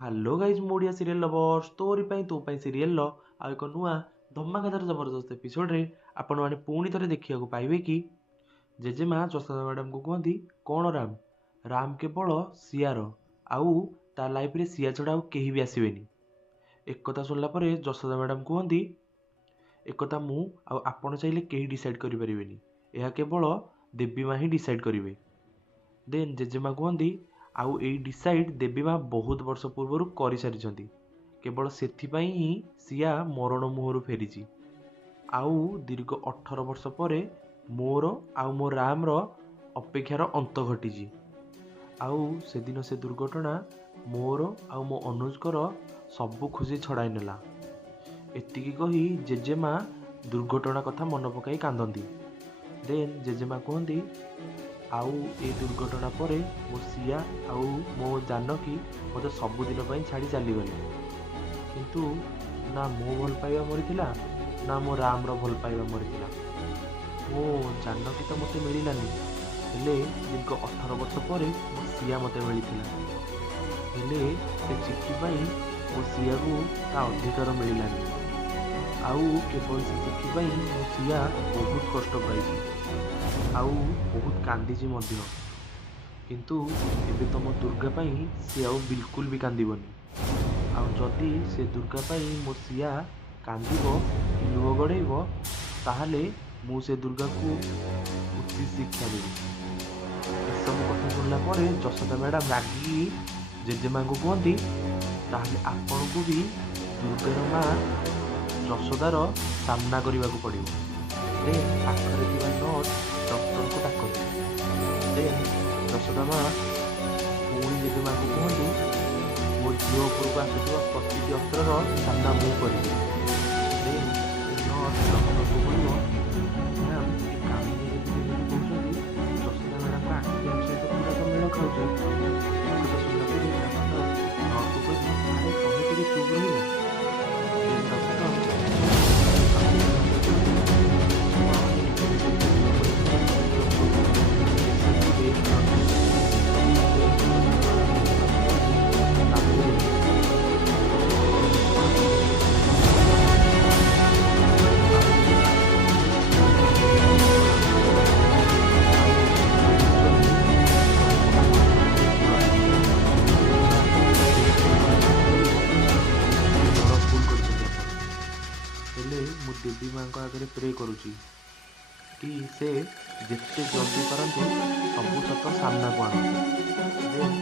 Hello guys, ମୁଁ Odia serial lovers ତୋରି ପାଇଁ ତୋ ପାଇଁ ସିରିଏଲ୍ର ଆଉ ଏକ ନୂଆ ଧମାକାଦାର ଜବରଦସ୍ତ ଏପିସୋଡ଼ରେ ଆପଣମାନେ ପୁଣି ଥରେ ଦେଖିବାକୁ ପାଇବେ କି ଜେଜେମା ଯଶୋଦା ମ୍ୟାଡ଼ାମକୁ କୁହନ୍ତି, କ'ଣ ରାମ ରାମ କେବଳ ସିଆର, ଆଉ ତା ଲାଇଫ୍ରେ ସିଆ ଛଡ଼ା ଆଉ କେହି ବି ଆସିବେନି। ଏକଥା ଶୁଣିଲା ପରେ ଯଶୋଦା ମ୍ୟାଡ଼ାମ କୁହନ୍ତି, ଏକଥା ମୁଁ ଆଉ ଆପଣ ଚାହିଁଲେ କେହି ଡିସାଇଡ଼୍ କରିପାରିବେନି, ଏହା କେବଳ ଦେବୀ ମା' ହିଁ ଡିସାଇଡ଼୍ କରିବେ। ଦେନ୍ ଜେଜେମା କୁହନ୍ତି, ଆଉ ଏଇ ଡିସାଇଡ଼୍ ଦେବୀ ମା' ବହୁତ ବର୍ଷ ପୂର୍ବରୁ କରିସାରିଛନ୍ତି। କେବଳ ସେଥିପାଇଁ ହିଁ ସିଆ ମରଣ ମୁହଁରୁ ଫେରିଛି। ଆଉ ଦୀର୍ଘ 18 ବର୍ଷ ପରେ ମୋର ଆଉ ମୋ ରାମର ଅପେକ୍ଷାର ଅନ୍ତ ଘଟିଛି। ଆଉ ସେଦିନ ସେ ଦୁର୍ଘଟଣା ମୋର ଆଉ ମୋ ଅନୁଜଙ୍କର ସବୁ ଖୁସି ଛଡ଼ାଇ ନେଲା। ଏତିକି କହି ଜେଜେମା ଦୁର୍ଘଟଣା କଥା ମନେ ପକାଇ କାନ୍ଦନ୍ତି। ଦେନ୍ ଜେଜେମା କୁହନ୍ତି, ଆଉ ଏ ଦୁର୍ଘଟଣା ପରେ ମୋ ସିଆ ଆଉ ମୋ ଜାନକୀ ମୋତେ ସବୁଦିନ ପାଇଁ ଛାଡ଼ି ଚାଲିଗଲେ। କିନ୍ତୁ ନା ମୋ ଭଲ ପାଇବା ମରିଥିଲା, ନା ମୋ ରାମର ଭଲ ପାଇବା ମରିଥିଲା। ମୋ ଜାନକୀ ତ ମୋତେ ମିଳିଲାନି, ହେଲେ ଦୀର୍ଘ 18 ବର୍ଷ ପରେ ମୋ ସିଆ ମୋତେ ମିଳିଥିଲା। ହେଲେ ସେ ଚିଠି ପାଇଁ ମୋ ସିଆକୁ ତା ଅଧିକାର ମିଳିଲାନି। ଆଉ କେବଳ ସେ ଚିଠି ପାଇଁ ମୋ ସିଆ ବହୁତ କଷ୍ଟ ପାଇଛି, ଆଉ ବହୁତ କାନ୍ଦିଛି ମଧ୍ୟ। କିନ୍ତୁ ଏବେ ତମ ଦୁର୍ଗା ପାଇଁ ସେ ଆଉ ବିଲକୁଲ ବି କାନ୍ଦିବନି। ଆଉ ଯଦି ସେ ଦୁର୍ଗା ପାଇଁ ମୋ ସିଆ କାନ୍ଦିବ କି ଲୁହ ଗଡ଼େଇବ, ତାହେଲେ ମୁଁ ସେ ଦୁର୍ଗାକୁ ଉଚିତ ଶିକ୍ଷା ଦେବି। ଏସବୁ କଥା ଶୁଣିଲା ପରେ ଯଶୋଦା ମ୍ୟାଡ଼ାମ ରାଗିକି ଜେଜେମାଙ୍କୁ କୁହନ୍ତି, ତାହେଲେ ଆପଣଙ୍କୁ ବି ଦୁର୍ଗାର ମା ଯଶୋଦାର ସାମ୍ନା କରିବାକୁ ପଡ଼ିବ। ଦେନ୍ ପାଖରେ ଥିବା ନର୍ସ ଡକ୍ଟରଙ୍କୁ ଡାକନ୍ତି। ଦେନ୍ ଯଶୋଦା ମା ପୁଣି ଜେଜେମାଙ୍କୁ କୁହନ୍ତି, ମୋ ଝିଅ ଉପରକୁ ଆସୁଥିବା ପ୍ରତିଟି ଅସ୍ତ୍ରର ସାମ୍ନା ମୁଁ କରିବି। ଦେନ୍ ନର୍ସ ଡକ୍ଟରଙ୍କୁ କହିବ, ମ୍ୟାମ୍ ଏ କାମିନୀରେ ବି ଯେମିତି କହୁଛନ୍ତି, ଯଶୋଦା ମ୍ୟାଡ଼ାମଙ୍କ ଆକ୍ସିଡେଣ୍ଟ ସହିତ ପୁରା ତ ମେଳ ଖାଉଛି। ଏକଥା ଶୁଣିଲା ପରେ ଡକ୍ଟର ନର୍ସକୁ କହିବ, ଆରେ ତମେ ଟିକେ ଚୁପ୍ ରହିବ। ଦେନ୍ ଡକ୍ଟର ଆଉ ଜେଜେମାଙ୍କୁ କୁହନ୍ତି, ଆପଣ ଏବେ ଯେତେ ଝିଅ କହିଛନ୍ତି ଡକ୍ଟରଙ୍କୁ ଏସବୁରେ ଯଦି ସେ ଯଶୋଦା ମ୍ୟାଡ଼ାମଙ୍କୁ କାମୁଡ଼ନ୍ତି, ତାହେଲେ ଆପଣ ଆଉ ଆଉ ସେ କହୁଛନ୍ତି, ଆପଣ ଏବେ ବଡ଼ ହେଇଗଲେଣି, ଏଇନା ଦେବୀକୁ ପ୍ରାର୍ଥନା କରିବେ କି ଏତେ ବଡ଼ ଭୁଲ କରିଛନ୍ତି ଆପଣ। ହେଲେ ମୁଁ ଦେବୀ ମାଙ୍କ ଆଗରେ ପ୍ରେ କରୁଛି କି ସେ ଯେତେ ଜଲ୍ଦି ପାରନ୍ତି ସବୁ ସତ ସାମ୍ନାକୁ ଆଣନ୍ତୁ। ଦେନ୍